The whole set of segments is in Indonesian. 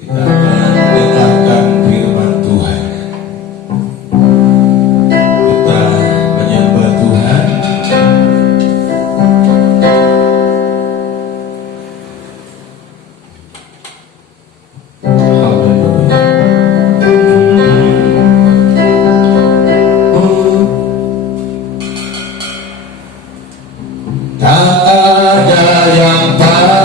Kita akan dengarkan firman Tuhan. Kita menyembah Tuhan. Haleluya. Tak ada yang pasti.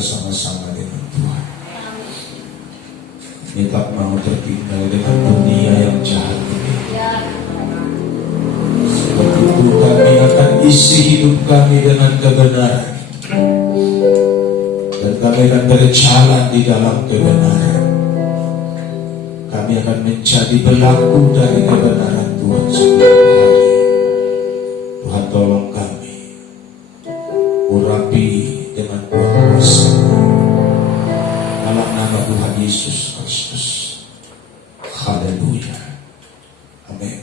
bersama-sama dengan Tuhan. Ini tak mau tertinggal dengan dunia yang jahat ini. Sebab itu kami akan isi hidup kami dengan kebenaran, dan kami akan berjalan di dalam kebenaran. Kami akan menjadi pelaku dari kebenaran Tuhan setiap hari. Tuhan tolong kami, urapi dengan kuasa dalam nama Tuhan Yesus Kristus. Haleluya. Amin.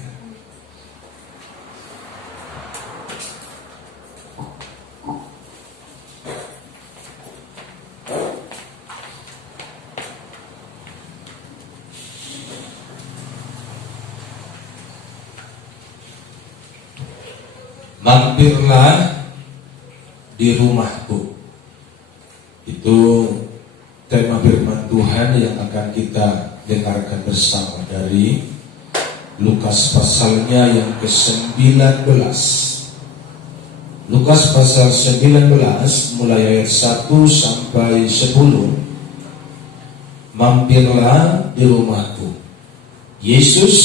Mampirlah di rumahku. Itu tema firman Tuhan yang akan kita dengarkan bersama dari Lukas pasalnya yang ke-19. Lukas pasal 19 mulai ayat 1 sampai 10. Mampirlah di rumahku. Yesus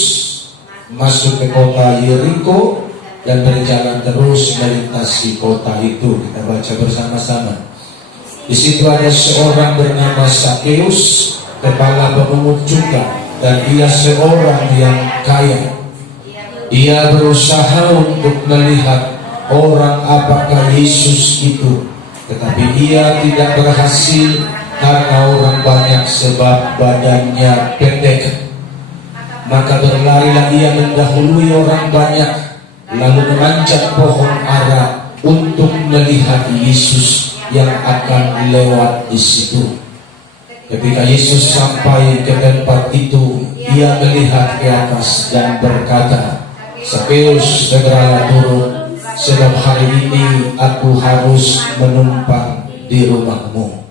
masuk ke kota Yeriko dan berjalan terus melintasi kota itu. Kita baca bersama-sama. Di situ ada seorang bernama Sakeus, kepala pemungut cukai, dan dia seorang yang kaya. Dia berusaha untuk melihat orang apakah Yesus itu, tetapi ia tidak berhasil karena orang banyak sebab badannya pendek. Maka berlarilah ia mendahului orang banyak, lalu memanjat pohon ara untuk melihat Yesus yang akan lewat di situ. Ketika Yesus sampai ke tempat itu, ia melihat ke atas dan berkata, "Sakeus, segeralah turun, sebab hari ini aku harus menumpang di rumahmu."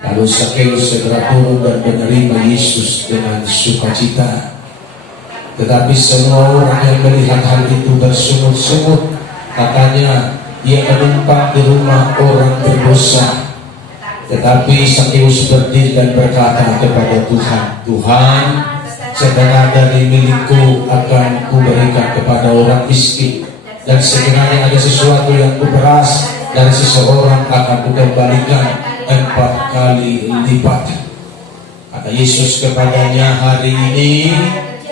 Lalu Sakeus segera turun dan menerima Yesus dengan sukacita. Tetapi semua orang yang melihat hal itu bersungut-sungut, katanya, "Ia menumpang di rumah orang berdosa." Tetapi Sakeus berdiri dan berkata kepada Tuhan, "Tuhan, setengah dari milikku akan kuberikan kepada orang miskin, dan sekiranya ada sesuatu yang kuperas dari seseorang akan kukembalikan 4 kali lipat." Kata Yesus kepadanya, "Hari ini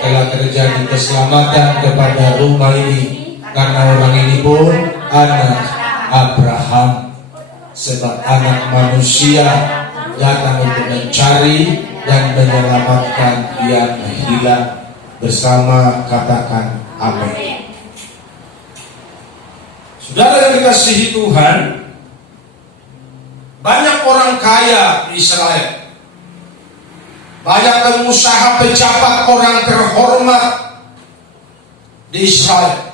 telah terjadi keselamatan kepada rumah ini, karena orang ini pun anak Abraham. Sebab Anak Manusia datang untuk mencari dan menyelamatkan yang hilang." Bersama katakan amin. Saudara yang dikasihi Tuhan, banyak orang kaya di Israel, banyak pengusaha, pejabat, orang terhormat di Israel.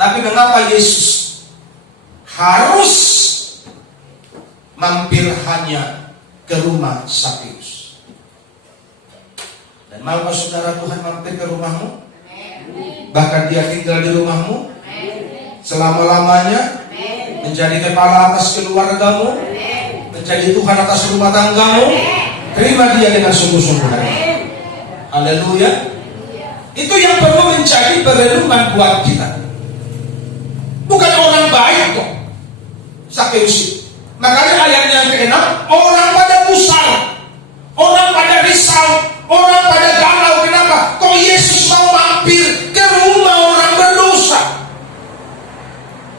Tapi mengapa Yesus harus mampir hanya ke rumah Sakeus? Dan maukah saudara Tuhan mampir ke rumahmu? Bahkan dia tinggal di rumahmu selama-lamanya, menjadi kepala atas keluargamu, menjadi Tuhan atas rumah tanggamu. Terima dia dengan sungguh-sungguh hati. Haleluya. Itu yang perlu menjadi perenungan buat kita. Bukan orang baik kok Sakeus itu. Makanya ayatnya yang ke-6, orang pada gusar, orang pada risau, orang pada galau. Kenapa? Kok Yesus mau mampir ke rumah orang berdosa?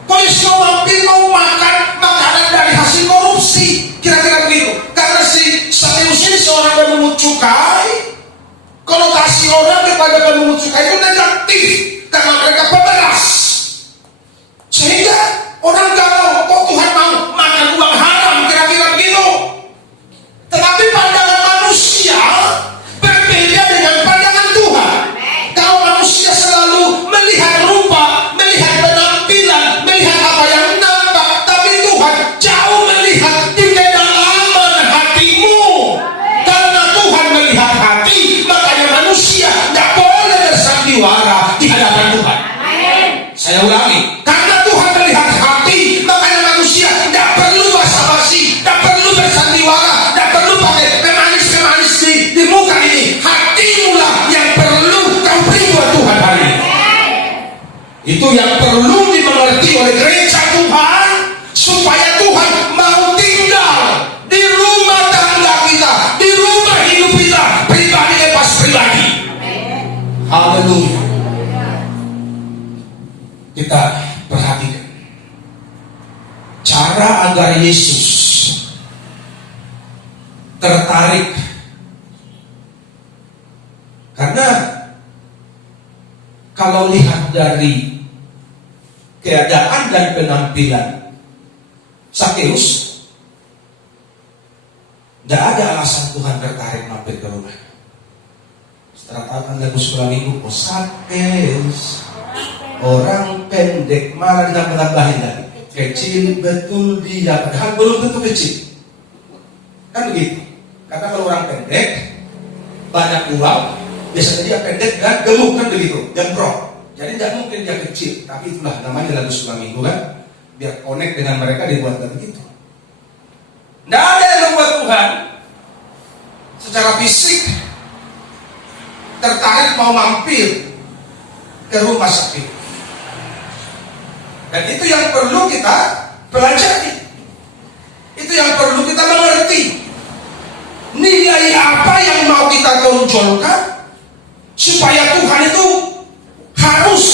Kok Yesus mau mampir, mau makan makanan dari hasil korupsi? Kira-kira begitu. Karena si Sakeus ini seorang pemungut cukai. Konotasi orang kepada pemungut cukai itu negatif, karena mereka pemeras. Sehingga orang galau, kok Tuhan mau makan uang haram, kira-kira begitu. Tetapi pandangan manusia berbeda dengan pandangan Tuhan. Kalau manusia selalu melihat rupa, melihat penampilan, melihat apa yang nampak, tapi Tuhan jauh melihat di kedalaman hatimu. Karena Tuhan melihat hati, makanya manusia tidak boleh bersandiwara di hadapan Tuhan. Saya ulangi, karena Tuhan melihat hati, makanya manusia tidak agar Yesus tertarik? Karena kalau lihat dari keadaan dan penampilan Sakeus, tidak ada alasan Tuhan tertarik mampir ke rumah. Setelah tahu kan lagu sekolah minggu, oh Sakeus, orang pendek, malah ditambah-tambahin lagi. Kecil betul dia, padahal belum tentu kecil. Kan begitu. Karena kalau orang pendek, banyak uang, biasanya dia pendek dan gemuk, kan begitu, jemprok. Jadi tidak mungkin dia kecil. Tapi itulah namanya lagu sekolah minggu kan. Biar connect dengan mereka dibuat begitu. Tidak ada yang membuat Tuhan secara fisik tertarik mau mampir ke rumah sakit. Dan itu yang perlu kita pelajari. Itu yang perlu kita mengerti. Nilai apa yang mau kita tonjolkan supaya Tuhan itu harus.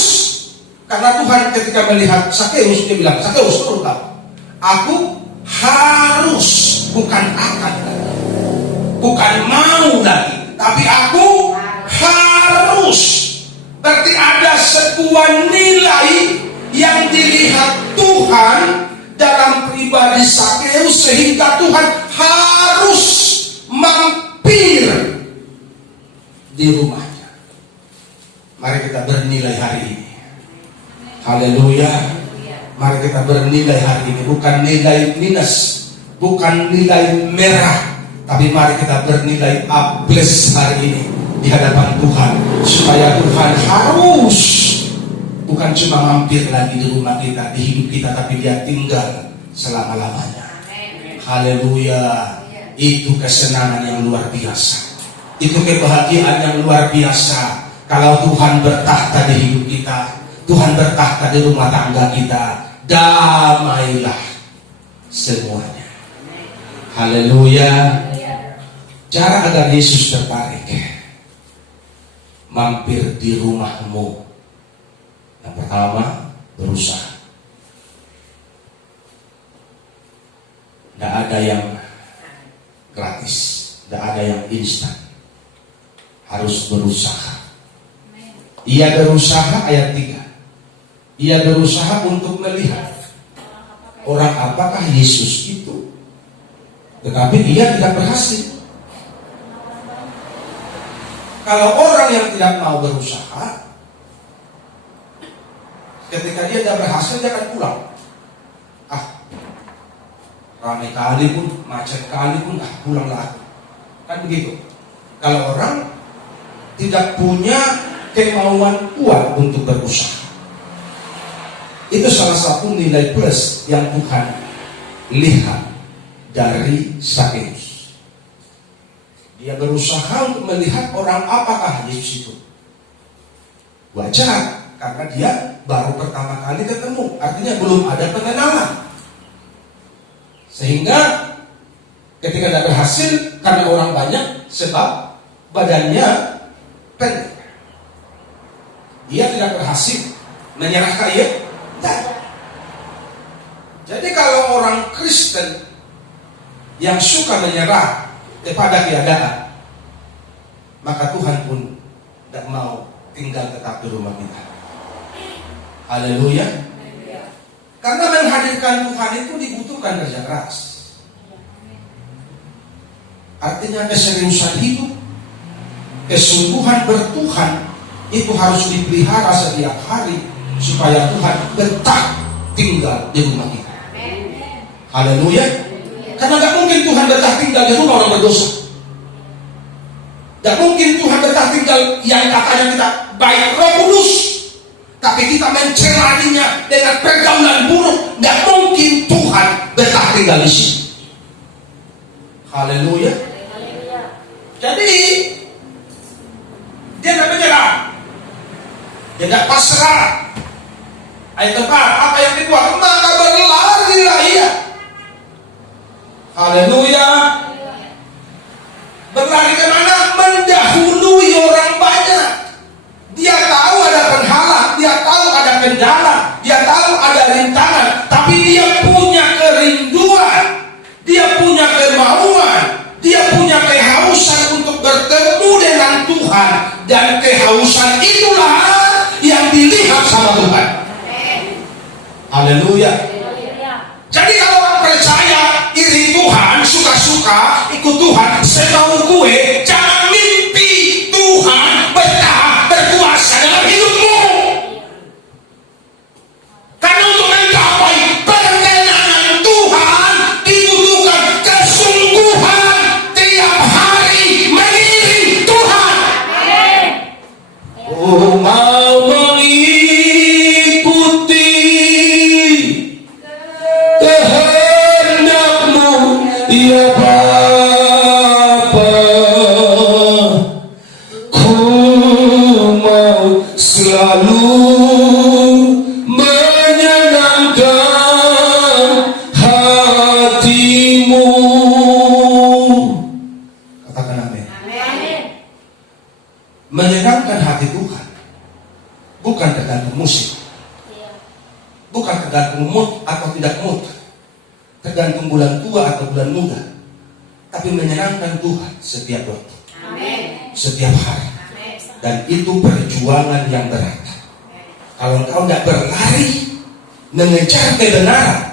Karena Tuhan ketika melihat Sakeus, dia bilang, Sakeus, perlu tahu, aku harus, bukan akan lagi, bukan mau lagi, tapi aku harus. Berarti ada sebuah nilai yang dilihat Tuhan dalam pribadi Sakeus, sehingga Tuhan harus mampir di rumahnya. Mari kita bernilai hari ini. Haleluya. Mari kita bernilai hari ini. Bukan nilai minus, bukan nilai merah, tapi mari kita bernilai A+ hari ini di hadapan Tuhan, supaya Tuhan harus bukan cuma mampir lagi di rumah kita, di hidup kita, tapi dia tinggal selama-lamanya. Haleluya. Itu kesenangan yang luar biasa. Itu kebahagiaan yang luar biasa. Kalau Tuhan bertahta di hidup kita, Tuhan bertahta di rumah tangga kita, damailah semuanya. Haleluya. Cara agar Yesus tertarik mampir di rumahmu, yang pertama, berusaha. Tidak ada yang gratis, tidak ada yang instan. Harus berusaha. Ia berusaha, ayat 3. Ia berusaha untuk melihat orang apakah Yesus itu, tetapi ia tidak berhasil. Kalau orang yang tidak mau berusaha, ketika dia tidak berhasil, dia akan pulang. Ramai kali pun, macet kali pun, pulanglah. Kan begitu. Kalau orang tidak punya kemauan kuat untuk berusaha, itu salah satu nilai plus yang Tuhan lihat dari Sakeus. Dia berusaha untuk melihat orang apakah Yesus itu. Wajar, karena dia baru pertama kali ketemu, artinya belum ada pengenalan. Sehingga ketika tidak berhasil, karena orang banyak, sebab badannya pendek, dia tidak berhasil menyerah kaya. Jadi kalau orang Kristen yang suka menyerah kepada keadaan, maka Tuhan pun tidak mau tinggal tetap di rumah kita. Haleluya. Karena menghadirkan Tuhan itu dibutuhkan kerja keras. Artinya keseriusan hidup, kesungguhan bertuhan itu harus dipelihara setiap hari, supaya Tuhan betah tinggal di rumah kita. Haleluya. Karena tidak mungkin Tuhan betah tinggal di rumah orang berdosa. Tidak mungkin Tuhan betah tinggal yang katanya kita baik Roh Kudus, tapi kita mencelaninya dengan pergaulan buruk. Tidak mungkin Tuhan betah tinggal di sini. Haleluya. Jadi dia tidak menyerah, dia tidak pasrah. Ayat 4, apa yang dibuat? Maka berlarilah ia. Haleluya. Berlari kemana? Mendahului orang banyak. Dia tahu ada penghalang, dia tahu ada kendala, dia tahu ada rintangan, tapi dia punya kerinduan dan kehausan itulah yang dilihat sama Tuhan. Haleluya. Jadi kalau orang percaya iri Tuhan, suka-suka ikut Tuhan, setahu gue jangan mimpi Tuhan betah berkuasa dalam hidupmu. Karena untuk mencapai perkenanan Tuhan dibutuhkan kesungguhan tiap hari mengiring Tuhan. Oh, mau mengikuti kehendakmu ya Bapa, ku mau selalu menyenangkan hatimu. Katakan amin. Menyenangkan hati Tuhan bukan tergantung musik, bukan tergantung mood atau tidak mood, tergantung bulan tua atau bulan muda, tapi menyenangkan Tuhan setiap waktu, setiap hari. Dan itu perjuangan yang berat. Kalau engkau tidak berlari mengejar kebenaran,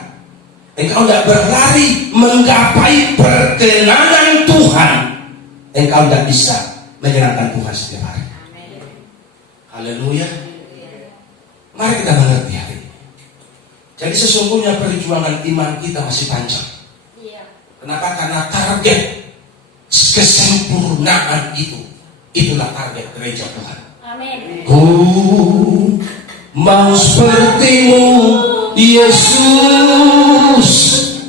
engkau tidak berlari menggapai perkenanan Tuhan, engkau tidak bisa menyenangkan Tuhan setiap hari. Haleluya. Mari kita mengerti hari ini. Jadi sesungguhnya perjuangan iman kita masih panjang. Kenapa? Karena target kesempurnaan itulah target gereja Tuhan. Ku mau sepertimu Yesus,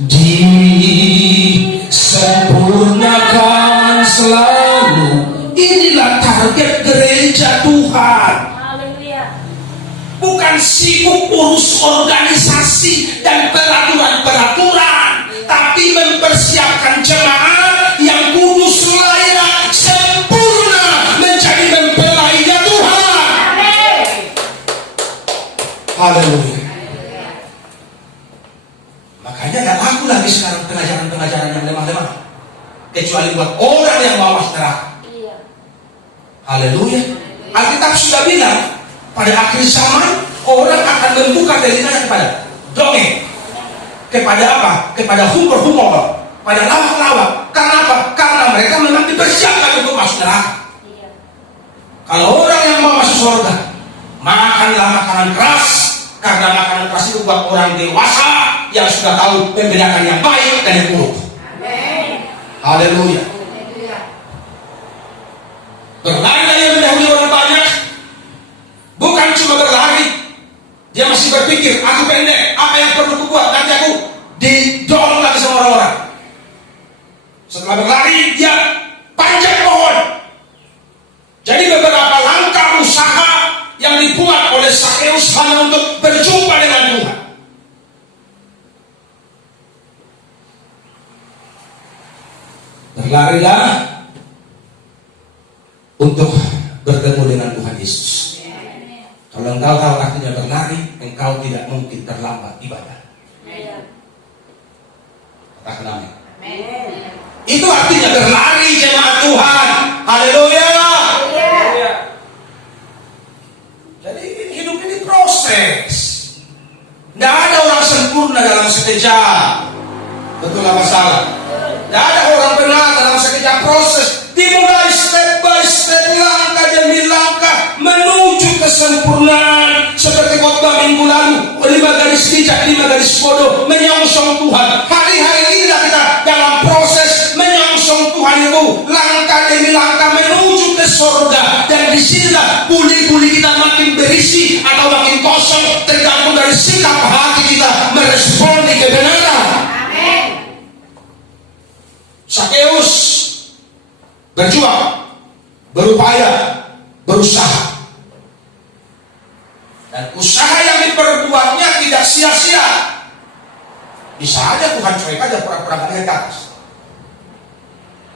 disempurnakan selalu. Inilah target gereja Tuhan. Bukan sibuk urus organisasi dan peraturan-peraturan, tapi mempersiapkan jemaat yang kudus, layak, sempurna menjadi mempelainya Tuhan. Haleluya. Makanya gak laku lagi sekarang pengajaran-pengajaran yang lemah-lemah, kecuali buat orang yang mawas neraka. Haleluya. Alkitab sudah bilang pada akhir zaman orang akan membuka telinganya kepada dongeng, kepada apa? Kepada humor-humor, pada lawak-lawak. Karena apa? Karena mereka memang dipersiapkan untuk masuk neraka. Kalau orang yang mau masuk surga, makanlah makanan keras, karena makanan keras itu buat orang dewasa yang sudah tahu membedakan yang baik dan yang buruk. Haleluya. Berlari yang mendahului orang banyak, bukan cuma berlari, dia masih berpikir, aku pendek, apa yang perlu kubuat, nanti aku didorong lagi sama orang-orang. Setelah berlari, dia panjat pohon. Jadi beberapa langkah usaha yang dibuat oleh Sakeus hanya untuk berjumpa dengan Tuhan. Berlarilah untuk bertemu dengan Tuhan Yesus. Kalau engkau tahu artinya berlari, engkau tidak mungkin terlambat ibadah. Katakan amin. Itu artinya berlari jemaat Tuhan. Haleluya. Jadi hidup ini proses. Tidak ada orang sempurna dalam sekejap. Betul apa salah? Tidak ada orang benar dalam sekejap. Proses dimulai step by step, langkah demi langkah menuju kesempurnaan. Seperti khotbah minggu lalu, 5 garis bijak, 5 garis bodoh, menyongsong Tuhan. Hari-hari inilah kita dalam proses menyongsong Tuhan itu, langkah demi langkah menuju ke surga. Dan disinilah buli-buli kita makin berisi atau makin kosong, tergantung dari sikap hati kita meresponi kebenaran. Sakeus berjuang, berupaya, berusaha, dan usaha yang diperbuatnya tidak sia-sia. Bisa aja Tuhan cuek aja, pura-pura ke atas.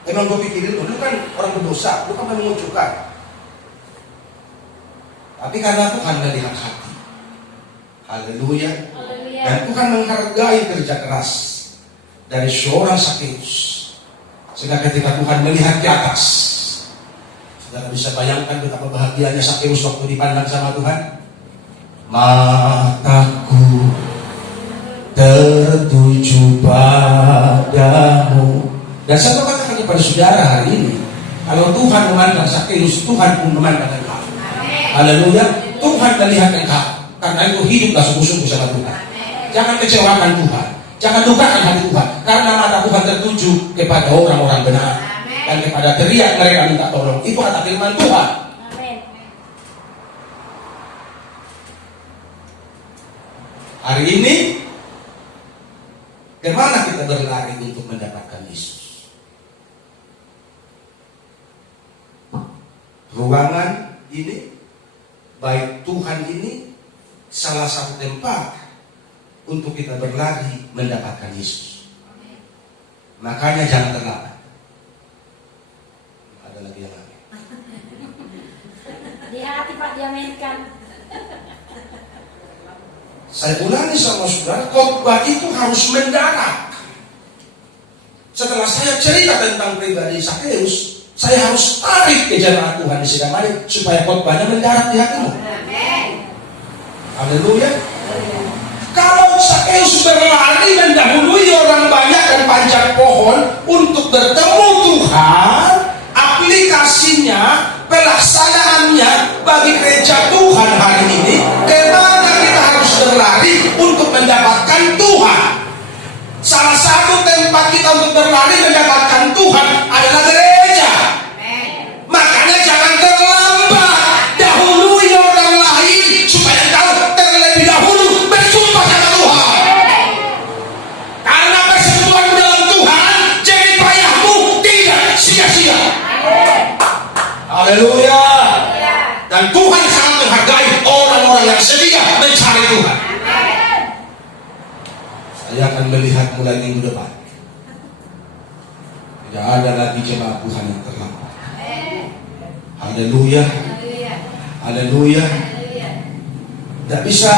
Emang gue pikirin lu kan orang berdosa, lu kan mengucapkan. Tapi karena Tuhan melihat hati, haleluya, dan Tuhan menghargai kerja keras dari seorang Sakeus. Sehingga ketika Tuhan melihat ke atas, Saudara bisa bayangkan betapa bahagianya Sakeus waktu dipandang sama Tuhan. Mataku tertuju padamu. Dan saya mau katakan kepada saudara hari ini, kalau Tuhan memandang Sakeus, Tuhan pun memandang engkau. Haleluya. Tuhan melihat engkau. Karena itu hiduplah sungguh-sungguh sama Tuhan. Jangan kecewakan Tuhan. Jangan lupakan hati Tuhan. Karena mata Tuhan tertuju kepada orang-orang benar. Dan kepada teriak mereka minta tolong. Itu kata firman Tuhan. Hari ini, kemana kita berlari untuk mendapatkan Yesus? Ruangan ini, baik Tuhan ini, salah satu tempat untuk kita berlari mendapatkan Yesus. Makanya jangan terlambat. Ada lagi yang lain. Di hati Pak diaminkan. Saya ulangi sama saudara, khotbah itu harus mendarat. Setelah saya cerita tentang pribadi Sakeus, saya harus tarik ke jemaat Tuhan di Sidamari supaya khotbahnya mendarat di hatimu. Haleluya. Kalau Sakeus berlari mendahului orang banyak dan panjat pohon untuk bertemu Tuhan, aplikasinya, pelaksanaannya bagi gereja Tuhan hari ini, kemana kita harus berlari untuk mendapatkan Tuhan? Salah satu tempat kita untuk berlari mendapatkan Tuhan adalah gereja. Makanya jangan terlambat, dahului orang lain supaya engkau terlebih dahulu berjumpa sama Tuhan. Karena persekutuan dalam Tuhan, jadi payahmu tidak sia-sia. Haleluya. Dan Tuhan sangat menghargai orang-orang yang setia mencari Tuhan. Saya akan melihat mulai minggu depan, tidak ada lagi jemaat Tuhan yang terlambat. Haleluya. Haleluya. Tidak bisa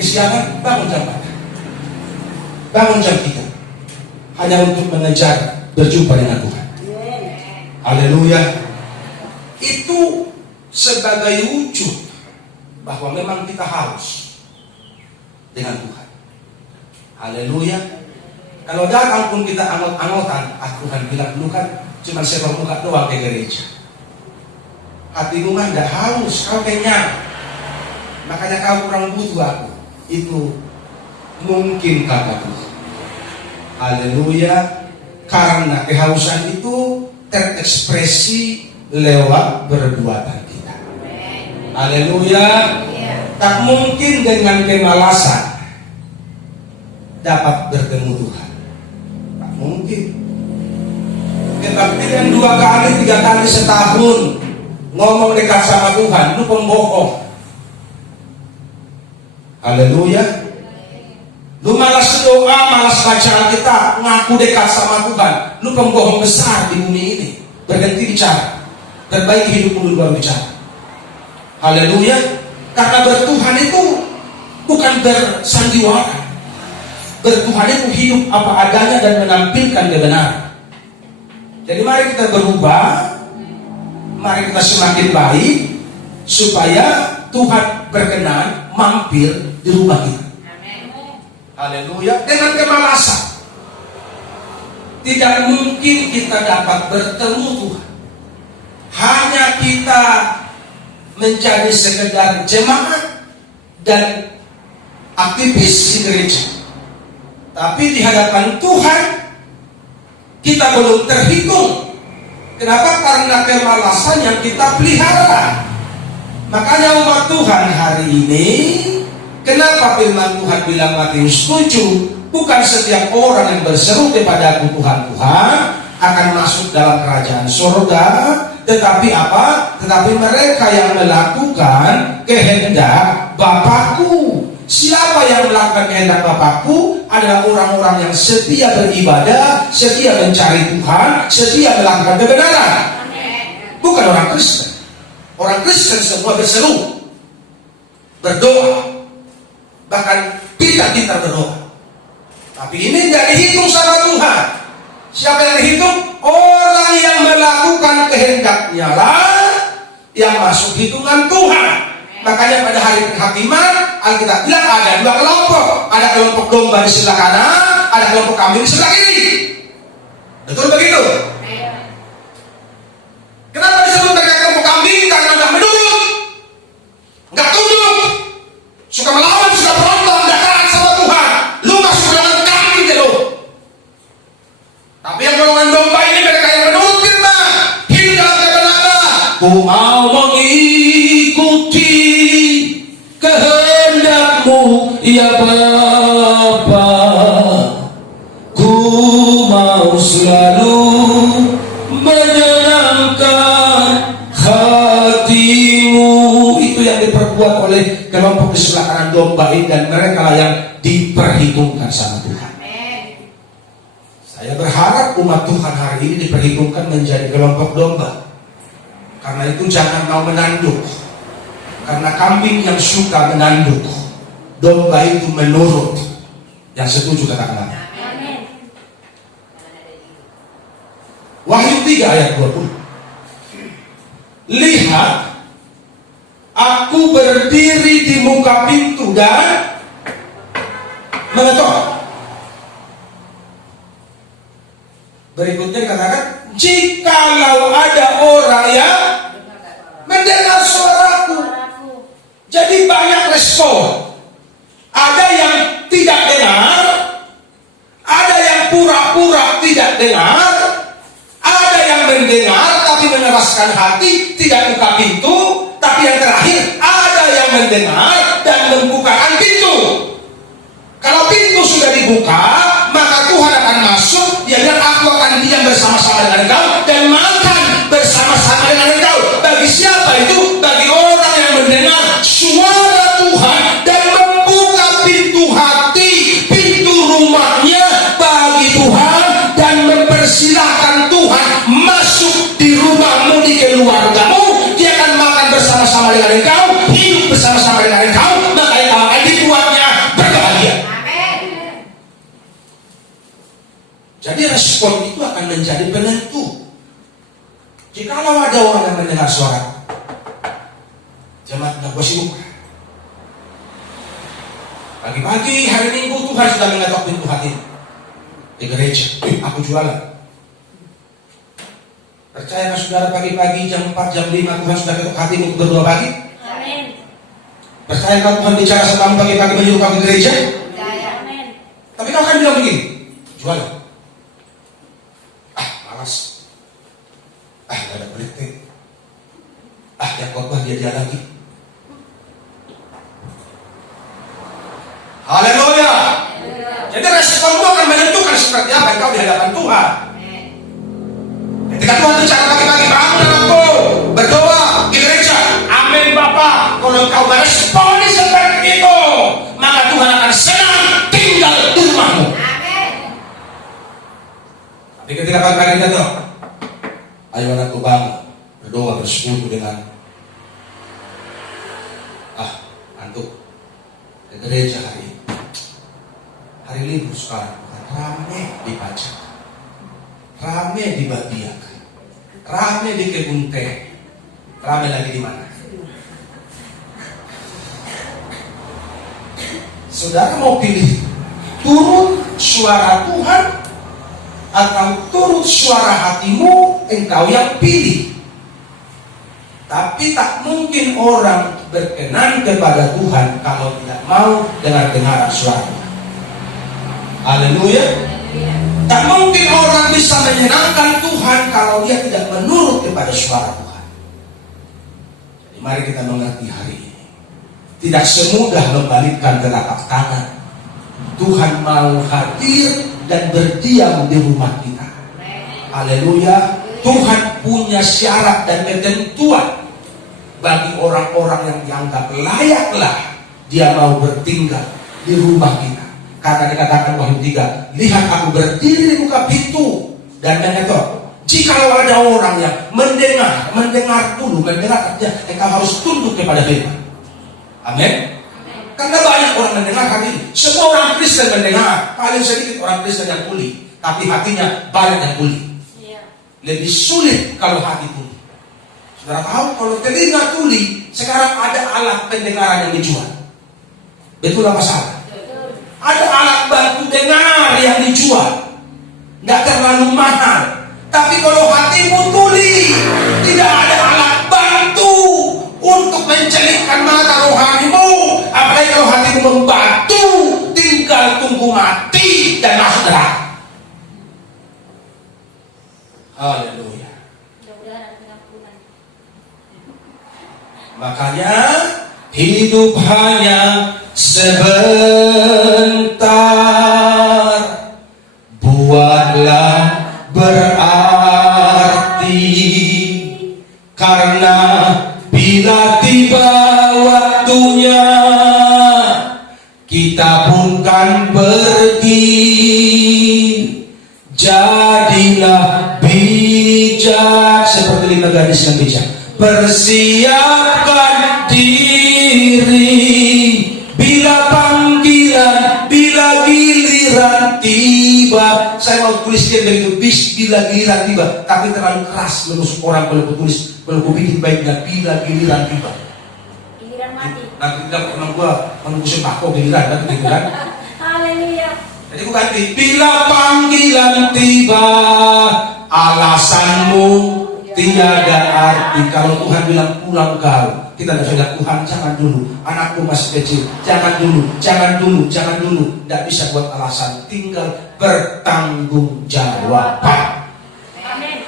kesiangan, bangun jam 4. Bangun jam 3. Hanya untuk mengejar berjumpa dengan Tuhan. Haleluya. Itu sebagai wujud bahwa memang kita harus dengan Tuhan. Haleluya. Kalau datang pun kita angot-angotan, Tuhan bilang dulu kan cuma sepak muka doang ke gereja. Hatimu mah tidak haus, kau kenyang. Makanya kau kurang butuh aku. Itu mungkin kata Tuhan. Haleluya. Karena kehausan itu terekspresi lewat perbuatan kita. Haleluya. Tak mungkin dengan kemalasan dapat bertemu Tuhan. Tak mungkin. Kebaktian 2 kali 3 kali setahun ngomong dekat sama Tuhan, lu pembohong. Haleluya. Lu malas doa, malas baca Alkitab, ngaku dekat sama Tuhan, lu pembohong besar di bumi ini. Berhenti bicara, perbaiki hidupmu dulu baru bicara. Haleluya. Karena bertuhan itu bukan bersandiwara. Bertuhan itu hidup apa adanya dan menampilkan kebenaran. Jadi mari kita berubah, mari kita semakin baik supaya Tuhan berkenan mampir di rumah kita. Haleluya. Dengan kemalasan tidak mungkin kita dapat bertemu Tuhan. Hanya kita menjadi sekedar jemaat dan aktivis di gereja. Tapi di hadapan Tuhan kita belum terhitung. Kenapa? Karena kemalasan yang kita pelihara. Makanya umat Tuhan hari ini, kenapa firman Tuhan bilang Matius 7, bukan setiap orang yang berseru kepada aku Tuhan, Tuhan akan masuk dalam kerajaan surga, tetapi apa? Tetapi mereka yang melakukan kehendak Bapakku. Siapa yang melakukan kehendak Bapakku adalah orang-orang yang setia beribadah, setia mencari Tuhan, setia melakukan kebenaran. Bukan orang Kristen. Orang Kristen semua berseru, berdoa, bahkan pintar-pintar berdoa. Tapi ini tidak dihitung sama Tuhan. Siapa yang dihitung? Orang yang melakukan kehendaknya lah yang masuk hitungan Tuhan. Makanya pada hari penghakiman Alkitab bilang ada dua kelompok. Ada kelompok domba di sebelah kanan, ada kelompok kambing di sebelah kiri. Betul begitu? Kenapa disebut mereka kelompok kambing? Karena nggak menurut, nggak tunduk, suka melawan, suka berontak, nggak taat sama Tuhan. Lu masuk dalam kambing ya lu. Tapi yang golongan domba ini mereka yang menurut firman, hidup dalam kebenaran. Ku mau mengikuti kehendakmu ya Bapa. Ku mau selalu menyenangkan hatimu. Itu yang diperbuat oleh kelompok di sebelah kanan domba ini, dan mereka lah yang diperhitungkan sama Tuhan. Saya berharap umat Tuhan hari ini diperhitungkan menjadi kelompok domba. Karena itu jangan mau menanduk. Karena kambing yang suka menanduk, domba itu menurut. Yang setuju katakan amin. Wahyu 3 ayat 20. Lihat, aku berdiri di muka pintu dan mengetok. Berikutnya dikatakan, jikalau ada orang yang mendengar suaraku. Jadi banyak respon. Ada yang tidak dengar, ada yang pura-pura tidak dengar, ada yang mendengar tapi mengeraskan hati, tidak buka pintu. Tapi yang terakhir, ada yang mendengar dan membukakan pintu. Kalau pintu sudah dibuka, maka Tuhan akan masuk. Dia bilang, aku akan diam bersama-sama dengan engkau dan makan bersama-sama dengan engkau. Bagi siapa itu? Bagi orang yang mendengar suara Tuhan dan membuka pintu hati, pintu rumahnya bagi Tuhan, dan mempersilahkan Tuhan masuk di rumahmu, di keluargamu. Dia akan makan bersama-sama dengan engkau, hidup bersama-sama dengan engkau, maka engkau akan dibuatnya berbahagia. Jadi respon itu akan menjadi penentu. Jikalau ada orang yang mendengar suara, jemaat gue sibuk. Pagi-pagi hari Minggu Tuhan sudah mengetok pintu hati di gereja. Aku jualan. Percaya saudara, pagi-pagi jam 4, jam 5 Tuhan sudah ketok hatimu untuk berdoa pagi? Amin. Percaya kalau Tuhan bicara sama kamu pagi-pagi menyuruh kamu ke gereja? Amin. Tapi kau akan bilang begini, jualan. Malas. Gak ada politik. Yang khotbah dia lagi. Haleluya. Jadi responmu akan menentukan seperti apa engkau di hadapan Tuhan. Ketika Tuhan bicara pagi-pagi, bangun anakku, berdoa di gereja. Amin Bapak. Kalau engkau meresponi seperti itu, maka Tuhan akan senang tinggal di rumahmu. Tapi ketika pagi-pagi kita tuh, ayo anakku bangun, berdoa bersekutu dengan antuk ke gereja hari libur sekarang, rame di pajak, rame di Babiak, rame di kebun teh, rame lagi di mana? Saudara mau pilih turun suara Tuhan atau turut suara hatimu? Engkau yang pilih. Tapi tak mungkin orang berkenan kepada Tuhan kalau tidak mau dengar-dengaran suara Tuhan. Haleluya. Tak mungkin orang bisa menyenangkan Tuhan kalau dia tidak menurut kepada suara Tuhan. Jadi mari kita mengerti hari ini, tidak semudah membalikkan telapak tangan. Tuhan mau hadir dan berdiam di rumah kita. Haleluya. Tuhan punya syarat dan ketentuan bagi orang-orang yang dianggap layaklah dia mau bertinggal di rumah kita. Karena dikatakan Wahyu 3, lihat aku berdiri di muka pintu dan mengetok. Jikalau ada orang yang mendengar dulu, artinya engkau harus tunduk kepada firman. Amin. Karena banyak orang mendengar hari ini. Semua orang Kristen mendengar, paling sedikit orang Kristen yang kuli, tapi hatinya banyak yang kuli. lebih sulit kalau hati tuli. Saudara tahu kalau telinga tuli, sekarang ada alat pendengaran yang dijual. Betul apa salah? Ada alat bantu dengar yang dijual, nggak terlalu mahal. Tapi kalau hatimu tuli, tidak ada alat bantu untuk mencelikkan mata rohanimu. Apalagi kalau hatimu membatu, tinggal tunggu mati dan masuk neraka. Haleluya. Makanya hidup hanya sebentar, buatlah berarti, karena bila tiba waktunya kita pun kan pergi. Jadilah bijak seperti 5 gadis yang bijak. Persiapkan diri bila panggilan, bila giliran tiba. Saya mau tuliskan begitu, bila giliran tiba, tapi terlalu keras menusuk orang kalau aku tulis, kalau aku bikin baiknya bila giliran tiba. Giliran mati. Nanti tidak pernah gua menunggu sembako giliran kan begitu kan? Haleluya. Jadi aku ganti bila panggilan tiba, alasanmu tiada arti. Kalau Tuhan bilang pulang kau, kita tidak bisa bilang Tuhan jangan dulu, anakku masih kecil, jangan dulu, jangan dulu, jangan dulu. Tidak bisa buat alasan, tinggal bertanggung jawab. Amin.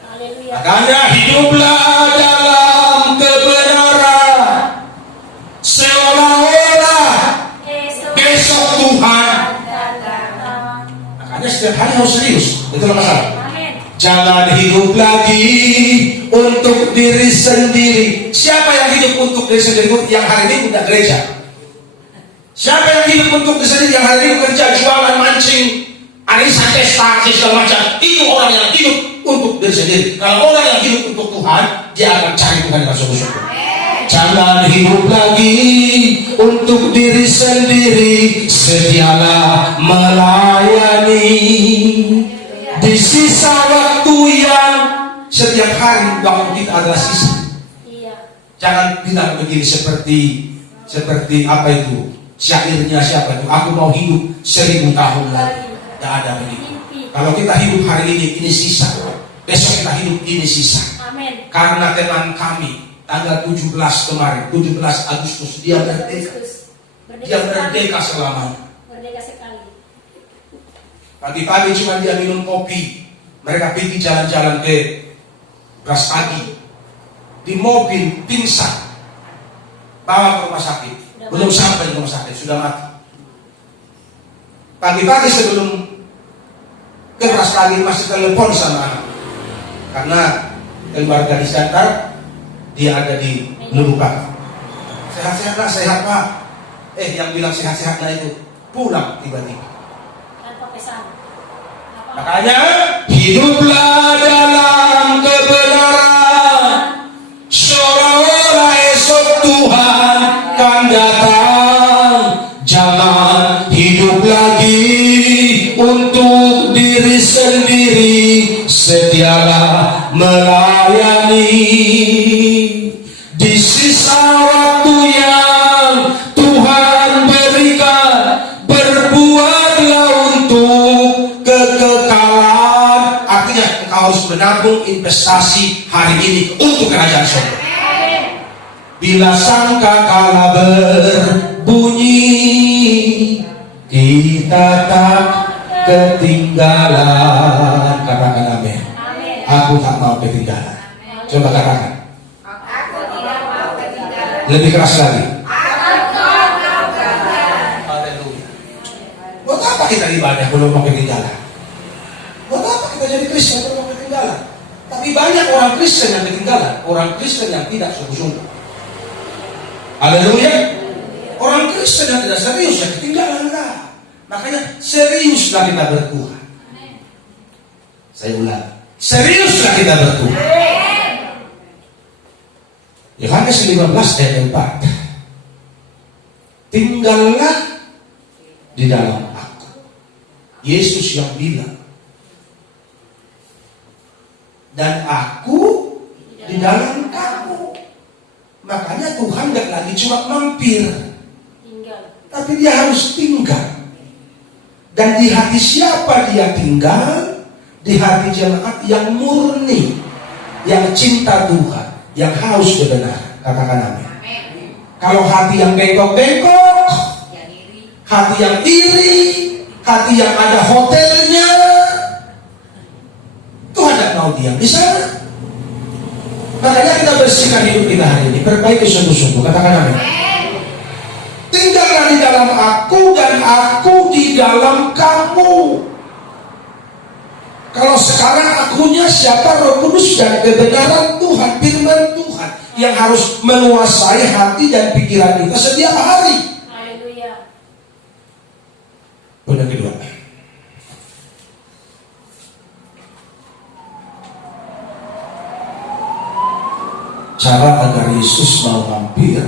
Haleluya. Makanya hiduplah dalam kebenaran, seolah-olah besok Tuhan. Makanya setiap hari harus serius, betul apa salah? Jangan hidup lagi untuk diri sendiri. Siapa yang hidup untuk diri sendiri? Yang hari ini tidak gereja. Siapa yang hidup untuk diri sendiri? Yang hari ini kerja, jualan, mancing, arisan, pesta, segala macam. Itu orang yang hidup untuk diri sendiri. Kalau orang yang hidup untuk Tuhan, dia akan cari Tuhan dengan sungguh-sungguh. Jangan hidup lagi untuk diri sendiri. Sedialah melayani di sisa waktu yang setiap hari waktu kita adalah sisa. Jangan bilang begini seperti apa itu syairnya siapa itu, aku mau hidup 1000 tahun lagi. Tidak ada begitu. Kalau kita hidup hari ini sisa, besok kita hidup ini sisa. Amin. Karena teman kami tanggal 17 kemarin, 17 Agustus dia merdeka. Dia merdeka selamanya. Merdeka sekali. Pagi-pagi cuma dia minum kopi. Mereka pergi jalan-jalan ke Beras Pagi. Di mobil pingsan. Bawa ke rumah sakit. Belum sampai di rumah sakit, sudah mati. Pagi-pagi sebelum ke Beras Pagi masih telepon sama anak. Karena keluarga di sekitar, dia ada di Lubukang. Sehat-sehat lah, sehat pak. Yang bilang sehat-sehat lah itu pulang tiba-tiba. Makanya hiduplah dalam kebenaran, seolah-olah esok Tuhan kan datang. Jangan hidup lagi untuk diri sendiri. Sedialah melayani di sisa waktu yang Tuhan berikan. Berbuatlah untuk kekekalan. Artinya engkau harus menabung investasi hari ini untuk kerajaan surga. Bila sangkakala berbunyi, kita tak ketinggalan. Katakan amin. Aku tak mau ketinggalan. Coba katakan. Aku tidak mau ketinggalan. Lebih keras lagi. Buat apa kita ibadah kalau mau ketinggalan? Buat apa kita jadi Kristen kalau mau ketinggalan? Tapi banyak orang Kristen yang ketinggalan, orang Kristen yang tidak sungguh-sungguh. Haleluya. Orang Kristen yang tidak serius ya ketinggalan lah. Makanya seriuslah kita bertuhan. Saya ulang, seriuslah kita bertuhan. Yohanes 15 ayat 4. Tinggallah di dalam aku. Yesus yang bilang, dan aku di dalam kamu. Makanya Tuhan gak lagi cuma mampir, Tinggal. tapi dia harus tinggal. Dan di hati siapa dia tinggal? Di hati jemaat yang murni, yang cinta Tuhan, yang haus kebenaran. Katakan amin. Kalau hati yang bengkok-bengkok, hati yang iri, hati yang ada hotelnya, Tuhan tidak mau diam di sana. Makanya kita bersihkan hidup kita hari ini, perbaiki sungguh-sungguh. Katakan amin. Tinggallah di dalam aku dan aku di dalam kamu. Kalau sekarang akunya siapa? Roh Kudus dan kebenaran Tuhan, firman Tuhan yang harus menguasai hati dan pikiran kita setiap hari. Haleluya. Poin yang kedua, cara agar Yesus mau mampir,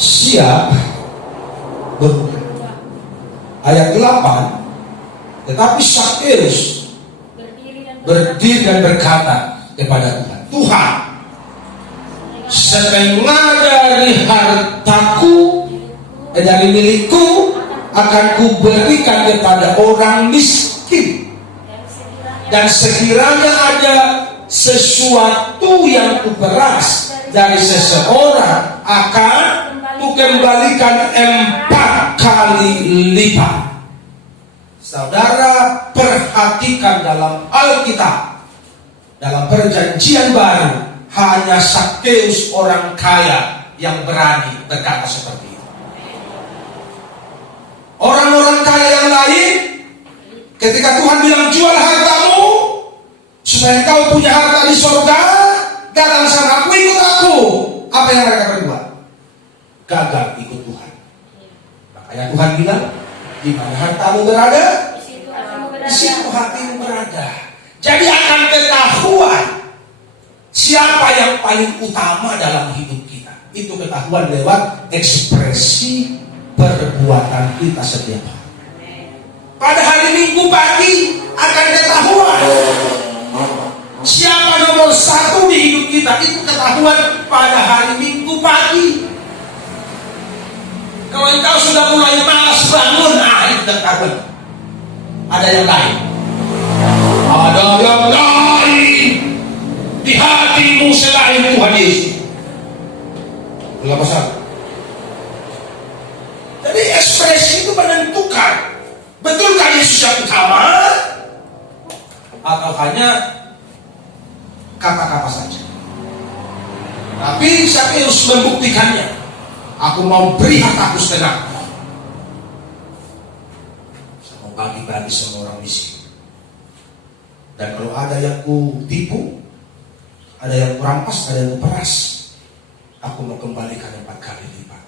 siap berhubung. Ayat 8, tetapi Zakheus berdiri dan berkata kepada Tuhan, Tuhan, setengah dari hartaku, dari milikku akan kuberikan kepada orang miskin, dan sekiranya ada sesuatu yang kuperas dari seseorang akan kukembalikan 4 kali lipat. Saudara perhatikan dalam Alkitab, dalam perjanjian baru, hanya Zakheus orang kaya yang berani berkata seperti itu. Orang-orang kaya yang lain, ketika Tuhan bilang jual hartamu supaya kau punya harta di surga, datang sama aku, ikut aku. Apa yang mereka berbuat? Gagal ikut Tuhan. Makanya Tuhan bilang, di mana hartamu berada, di situ hatimu berada. Jadi akan ketahuan siapa yang paling utama dalam hidup kita. Itu ketahuan lewat ekspresi perbuatan kita setiap hari. Pada hari Minggu pagi akan ketahuan siapa nomor 1 di hidup kita. Itu ketahuan pada hari Minggu pagi. Kalau engkau sudah mulai malas bangun, itu ketahuan ada yang lain. Ada yang lain di hatimu selain Tuhan Yesus. Enggak masalah. Jadi ekspresi itu menentukan, betulkah Yesus yang utama atau hanya kata-kata saja. Tapi Zakheus membuktikannya. Aku mau beri hartaku segenap. Saya mau bagi-bagi semua orang miskin. Dan kalau ada yang ku tipu, ada yang ku rampas, ada yang ku peras, aku mau kembalikan 4 kali lipat.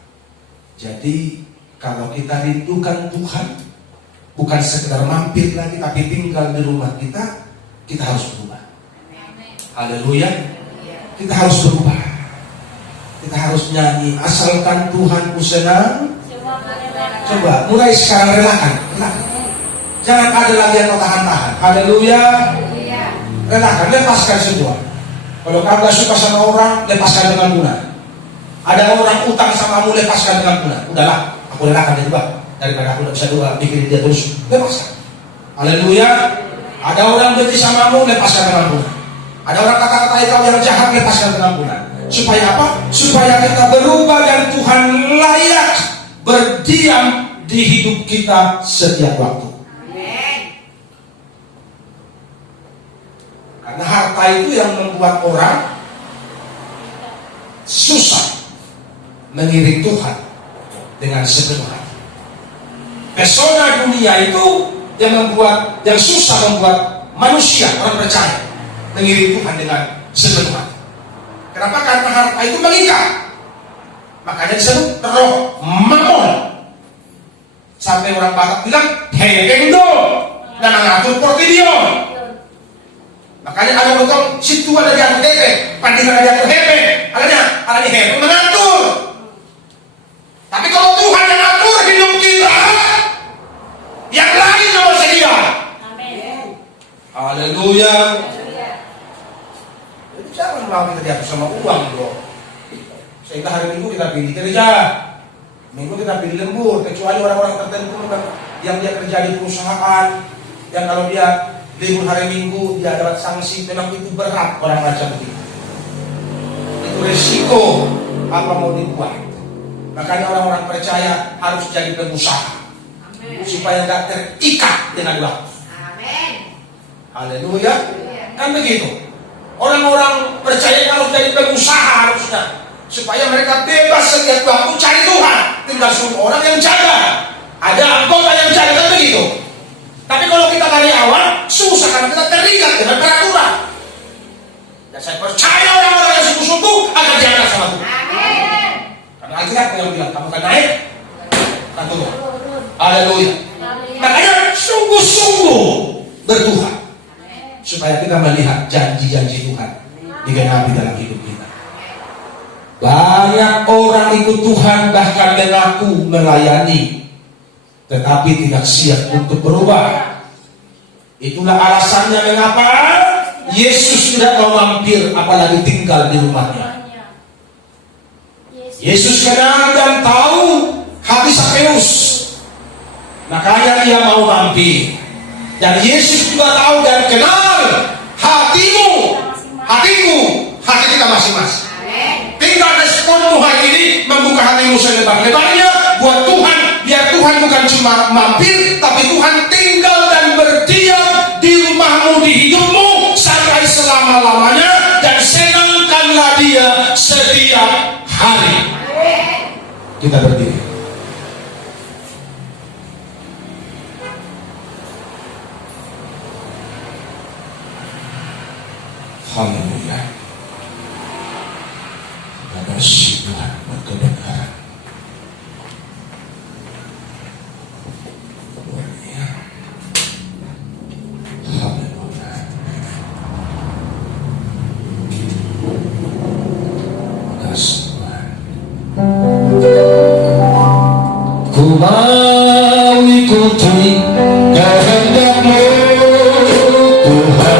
Jadi kalau kita rindukan Tuhan, bukan sekedar mampir lagi, tapi tinggal di rumah kita, kita harus berubah. Haleluya. Kita harus berubah. Kita harus nyanyi, asalkan Tuhanku senang. Coba mulai sekarang relakan. Jangan ada lagi yang tahan-tahan. Haleluya. Relakan, lepaskan semua. Kalau kamu gak suka sama orang, lepaskan dengan guna. Ada orang utang sama kamu, lepaskan dengan guna. Udahlah, aku relakan dia juga. Daripada aku gak bisa bikin dia terus, lepaskan. Haleluya. Ada orang benci sama kamu, lepaskan dengan guna. Ada orang kata-kata kau yang jahat, lepaskan dengan guna. Supaya apa? Supaya kita berubah dan Tuhan layak berdiam di hidup kita setiap waktu. Karena harta itu yang membuat orang susah mengiring Tuhan dengan sepenuh hati. Pesona dunia itu yang susah membuat manusia, orang percaya, mengiring Tuhan dengan sepenuh hati. Kenapa? Karena harta itu mengikat. Makanya disebut roh mamon. Sampai orang Batak bilang hekeng do, dan ngatur portidion. Makanya ada potong situ ada diatur hepe, pandingan ada diatur hepe, ada di hepe mengatur. Tapi kalau Tuhan yang atur hidup kita, yang lain nomor sedia. Amin. Haleluya. mau kita diatur sama uang bro. Sehingga hari Minggu kita pilih kerja, Minggu kita pilih lembur. Kecuali orang-orang tertentu yang dia kerja di perusahaan, yang kalau dia libur hari Minggu dia dapat sanksi, memang itu berat orang macam itu. Itu resiko apa mau dibuat. Makanya orang-orang percaya harus jadi pengusaha supaya nggak terikat dengan waktu. Amin. Haleluya. Kan begitu. Orang-orang percaya harus jadi pengusaha harusnya supaya mereka bebas setiap waktu cari Tuhan. Tinggal suruh orang yang jaga. Ada anggota yang jaga, kan begitu. Tapi kalau kita karyawan susah karena kita terikat dengan peraturan. Dan saya percaya orang-orang yang sungguh-sungguh akan jaga sama Tuhan. Amin. Karena Alkitab yang bilang kamu akan naik, akan turun. Haleluya. Makanya sungguh-sungguh bertuhan supaya kita melihat janji-janji Tuhan digenapi dalam hidup kita. Banyak orang ikut Tuhan bahkan mengaku melayani, tetapi tidak siap untuk berubah. Itulah alasannya mengapa Yesus tidak mau mampir apalagi tinggal di rumahnya. Yesus kenal dan tahu hati Sakeus, makanya dia mau mampir. Dan Yesus juga tahu dan kenal hatimu, hatiku, hati kita masing-masing. Tinggal responmu hari ini membuka hatimu selebar-lebarnya buat Tuhan, biar Tuhan bukan cuma mampir, tapi Tuhan tinggal dan berdiam di rumahmu, di hidupmu sampai selama-lamanya, dan senangkanlah dia setiap hari. Kita berdiri. Haleluya. Terima kasih Tuhan buat kebenaran. Haleluya. Terima kasih Tuhan. Ku mau ikuti kehendak-Mu Tuhan.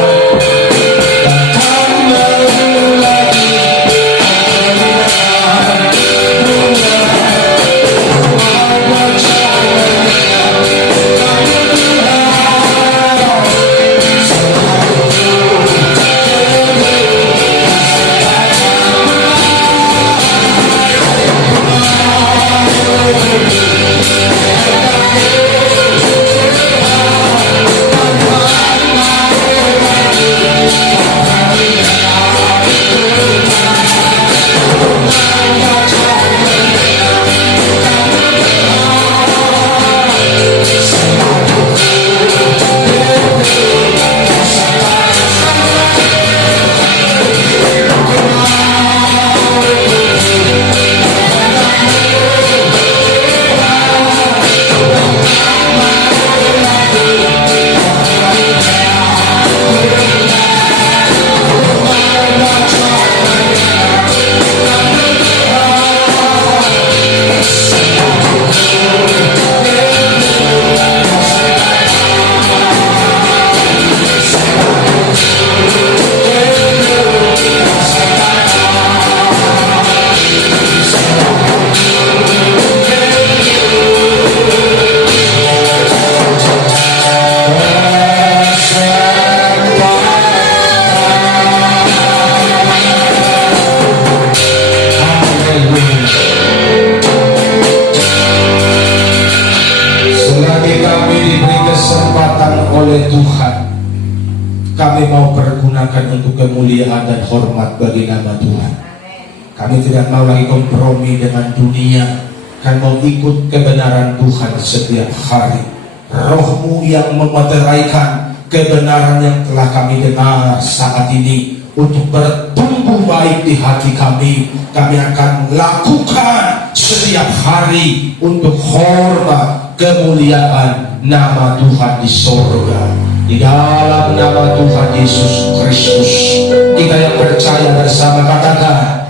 Oleh Tuhan, kami mau pergunakan untuk kemuliaan dan hormat bagi nama Tuhan. Kami tidak mau lagi kompromi dengan dunia. Kami mau ikut kebenaran Tuhan setiap hari. Roh-Mu yang memeteraikan kebenaran yang telah kami dengar saat ini untuk bertumbuh baik di hati kami. Kami akan lakukan setiap hari untuk hormat kemuliaan nama Tuhan di sorga. Di dalam nama Tuhan Yesus Kristus, kita yang percaya bersama katakan